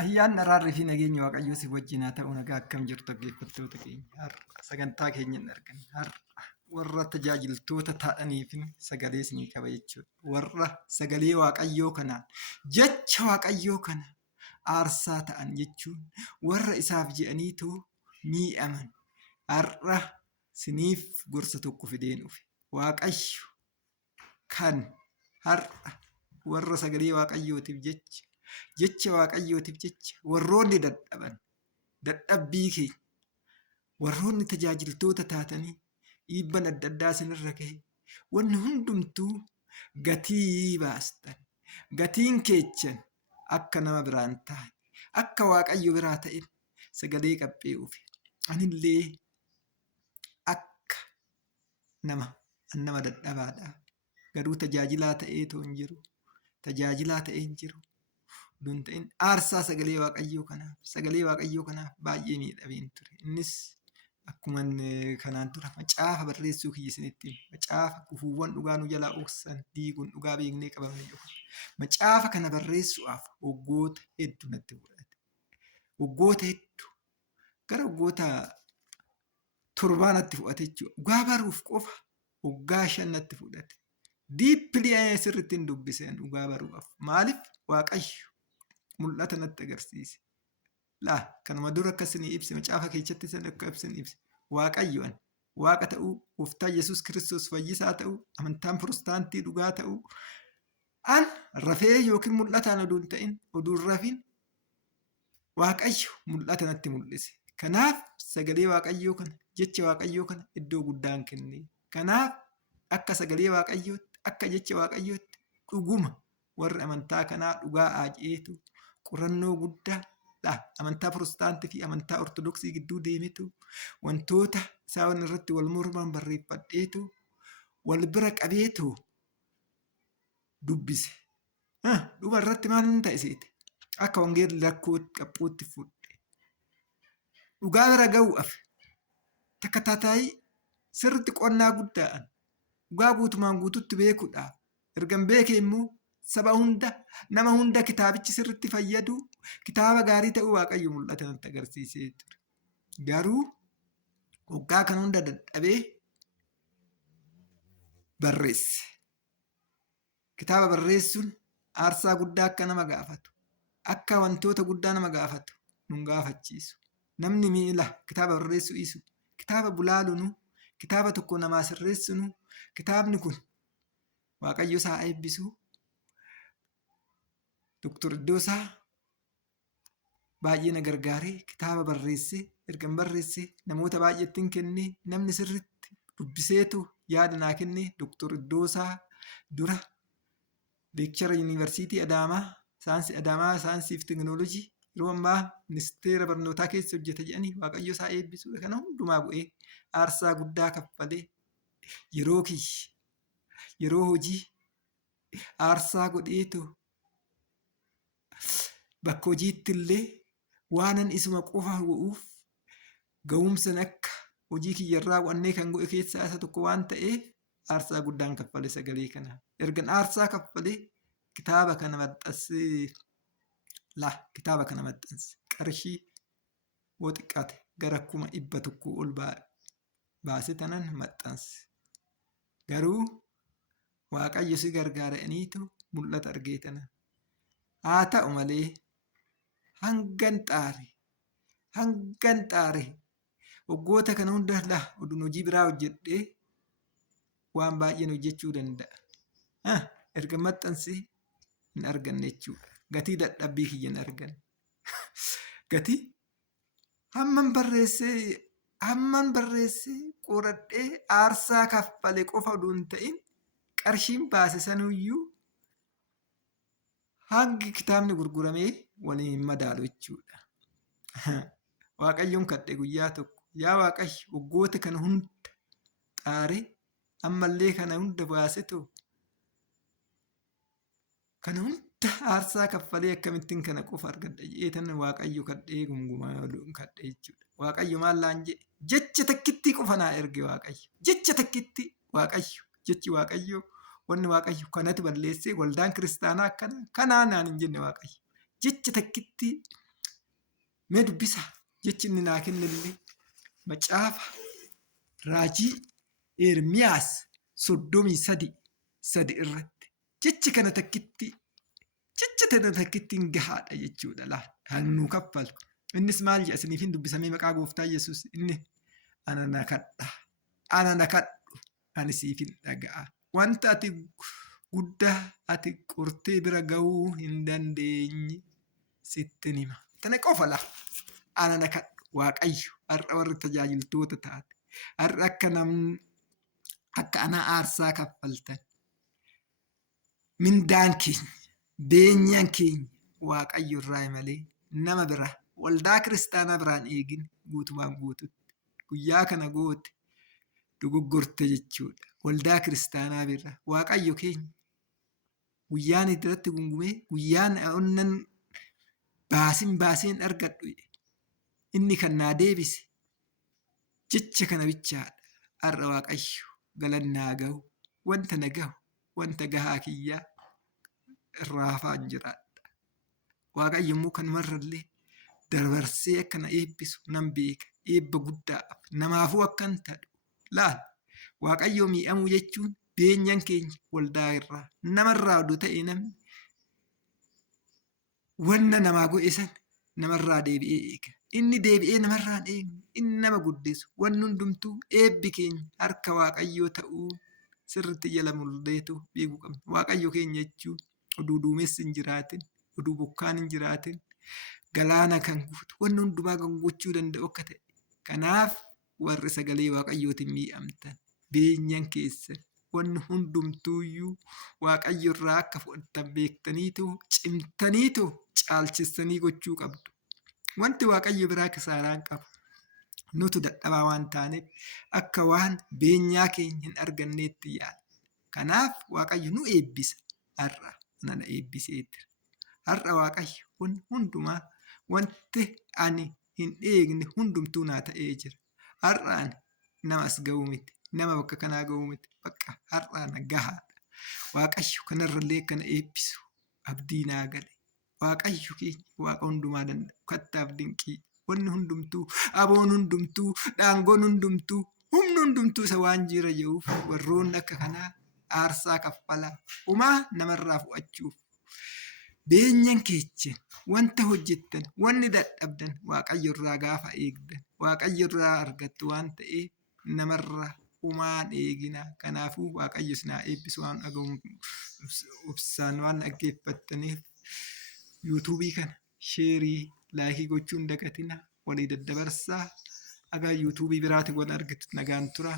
Ayyaan araarrii fi nageenya Waaqayyoo si wajjin haa ta'u. Nagaa akkam jirtu dhaggeeffattoota keenya. Har'a sagantaa keenya hin argine. Har'a warra tajaajiltoota ta'aniif sagalee isinii qaba jechuudha. Warra sagalee Waaqayyoo kanaan jecha Waaqayyoo kana aarsaa ta'an jechuun warra isaaf jedhaniitu miidhaman. Har'a siniif gorsa tokko fideen dhufe. Waaqayyo kan har'a warra sagalee Waaqayyootiif jecha Waaqayyootiif jecha warroonni dadhaban dadhabbii keenya warroonni tajaajiltoota taatanii dhiibban adda addaa isinirra gahe wanni hundumtuu gatii baastan gatiin keechan akka nama biraan ta'an akka Waaqayyo biraa ta'in sagalee qabbee dhufe. Anillee akka nama dadhabaadha. Garuu tajaajilaa ta'eetoo hin jiru. Tajaajilaa ta'ee hin jiru. Oduun ta'in aarsaa sagalee Waaqayyoo kanaaf baay'ee miidhameen ture. Innis akkuma kanaan dura macaafa barreessuu kiyya isinitti macaafa gufuuwwan dhugaa nu jalaa dhoksan diiguun dhugaa beeknee qabamne yookaan macaafa kana barreessuudhaaf waggoota hedduu natti fudhate. Waggoota hedduu gara waggoota 7 natti fudhate jechuudha. Dhugaa baruuf qofa waggaa 5 natti fudhate. Diippilii sirriitti hin dubbiseen dhugaa baruudhaaf. Maaliif Waaqayyo mul'ata natti agarsiise. Kanuma dura akkasii ibse macaafa keessatti san akka ibsan ibse. Waaqayyoon Waaqa ta'uu, Gooftaa Yesuus Kiristoos fayyisaa ta'uu, amantaan Pirotestaantii dhugaa ta'uu, an rafee yookiin mul'ataan oduun ta'in oduun rafin Waaqayyo mul'ata natti mul'ise. Kanaaf sagalee Waaqayyoo kana jecha Waaqayyoo kana iddoo guddaan kenne. Kanaaf akka sagalee Waaqayyootti akka jecha Waaqayyootti dhuguma warri amantaa kanaa dhugaa aaceetu qorannoo guddaa amantaa Pirotestaantii fi amantaa Ortodoksii gidduu deemetu wantoota isaan irratti wal morman barreeffadheetu wal bira qabeetu dubbise. Dhuma irratti maal hin ta'e seete akka wangeelli lakkootti qaphootti fudhe. Dhugaa bira ga'uudhaaf takka taataayii sirriitti qonnaa guddaadhaan dhugaa guutumaan guututti beekuudhaaf ergan beekee immoo saba hunda nama hunda kitaabichi sirriitti fayyadu kitaaba gaarii ta'uu Waaqayyo mul'ata natti agarsiisee ture. Garuu waggaa kana hunda dadhabee barreesse. Kitaaba barreessuun aarsaa guddaa akka nama gaafatu akka wantoota guddaa nama gaafatu nun gaafachiisu. Namni miila kitaaba barreessuu isu kitaaba bulaalunu kitaaba tokko namaa sirreessinu kitaabni kun Waaqayyo isaa eebbisu. Doktor Iddoosaa baay'ee na gargaaree kitaaba barreessee ergan barreessee namoota baay'eettiin kennee namni sirriitti dubbiseetu yaada naa kennee Doktor Iddoosaa dura leekchara yuunivarsiitii Adaamaa saayinsii fi teekinooloojii yeroo ammaa ministeera barnootaa keessa hojjeta jedhanii Waaqayyo isaa eebbisu. Kana hundumaa bu'ee aarsaa guddaa kaffalee yeroo hojii aarsaa godheetu bakka hojiitti illee waanan isuma qofa go'uuf ga'umsan akka hojii kiyyarraa wannee kan go'e keessaa isa tokko waan ta'eef aarsaa guddaan kaffale sagalee kana. Ergan aarsaa kaffalee kitaaba kana maxxanse qarshii yoo xiqqaate gara 100,000 ol baase tanan maxxanse. Garuu Waaqayyo si gargaaraniitu mul'ata argee tanan. Haa ta'u malee hangan xaare waggoota kana hunda oduun hojii biraa hojjedhee waan baay'een hojjechuu danda'a. Erga maxxansee hin arganne jechuudha. Gatii dadhabbii kiyya hin arganne. Gatii hamman barreessee qoradhee aarsaa kaffale qofa oduun ta'in qarshiin baase sanuyyuu hangi kitaabni gurguramee waliin hin madaalu jechuudha. Waaqayyoon kadhe guyyaa tokko yaa Waaqayyo waggoota kana hunda xaaree ammallee kana hunda baasetu kana hunda aarsaa kaffalee akkamittiin kana qofa argadha jedheetan Waaqayyo kadhee gungumaa kadhe jechuudha. Waaqayyo maal laan jedhe jecha takkitti qofa naa erge Waaqayyo jecha takkitti Waaqayyo jechi Waaqayyo wanni Waaqayyo kanatti balleessee waldaan kiristaanaa kanaa naan hin jenne Waaqayyo jecha takkitti Mee dubbisaa jechi inni naa kennellee macaafa raajii Ermiyaas 33 irratti jechi kana takkitti jecha tana takkittiin gahaadha jechuudha laa kan nuu kaffalu. Innis maal jedha isiniif hin dubbisamee maqaa gooftaa Yesuus inni ana na kadhu ani siif hin dhaga'a. Wanta ati guddaa ati qortee bira gahuu hin dandeenye sittin hima. Tana qofa laa ana na kadhu Waaqayyo har'a warri tajaajiltoota taate har'a akka anaa aarsaa kaffaltan mindaan keenya beenyaan keenya Waaqayyo irraa malee nama bira waldaa kiristaanaa biraan eegin guutumaan guututti guyyaa kana goote dogoggorte jechuudha. Waldaa kiristaanaa bira Waaqayyo keenya guyyaan irratti gungumee guyyaan onnan baaseen argadhu inni kan naa deebise jecha kana bichaadha. Har'a Waaqayyo galannaa gahu wanta na gahu wanta gahaa kiyyaa raafaan jiraadha. Waaqayyo immoo kanumarrallee dabarsee akka na eebbisu nan beeka. Eebba guddaaf namaafuu akkan ta'u laal Waaqayyo mi'amuu jechuun beenyaan keenya waldaa irraa namarraa oduu ta'e namni wanna namaa godhe san namarraa deebi'ee eega. Inni deebi'ee namarraa eegu inni nama guddisu wanni hundumtuu eebbi keenya harka Waaqayyoo ta'uu sirriitti jala mul'atu beekuu qabna. Waaqayyo keenya jechuun oduu duumessi hin jiraatin oduu bokkaan hin jiraatin galaana kan guutu wanni hundumaa kan gochuu danda'u akka ta'e. Kanaaf warri sagalee Waaqayyootiin mi'amtan beenyaan keessan wanni hundumtuuyyuu Waaqayyo irraa akka fudhattan beektaniitu cimtaniitu caalchistanii gochuu qabdu. Wanti Waaqayyo biraa kisaaraan qabu nutu dadhabaa waan taaneef akka waan beenyaa keenya hin arganneetti yaala. Kanaaf Waaqayyo nu eebbisa. Har'a nana eebbiseetira. Har'a Waaqayyo hundumaa wanti ani hin eegne hundumtuu naa ta'ee jira. Har'a ani nama as ga'uu miti. Nama bakka kanaa ga'uu miti. Bakka har'a ana gahaadha. Waaqayyo kanarrallee kana eebbisu abdii naa gale. Waaqayyo keenya Waaqa hundumaa danda'u kattaaf dinqii wanni hundumtuu aboon hundumtuu dhaangoon hundumtuu humni hundumtuu isa waan jira jedhuuf warroonni akka kanaa aarsaa kaffalaa umaa namarraa fudhachuuf beenyaan keenya wanta hojjettan wanni dadhabdan Waaqayyo irraa gaafa eegdan Waaqayyo irraa argattu waan ta'eef namarraa umaan eegina. Kanaafuu Waaqayyo isinaa eebbisu waan dhaga'uun obsaan waan dhaggeeffattaniif yuutuubii kana sheerii laayikii gochuun dagatina walii daddabarsaa. Agaa yuutuubii biraatiin wal argitu nagaan tura.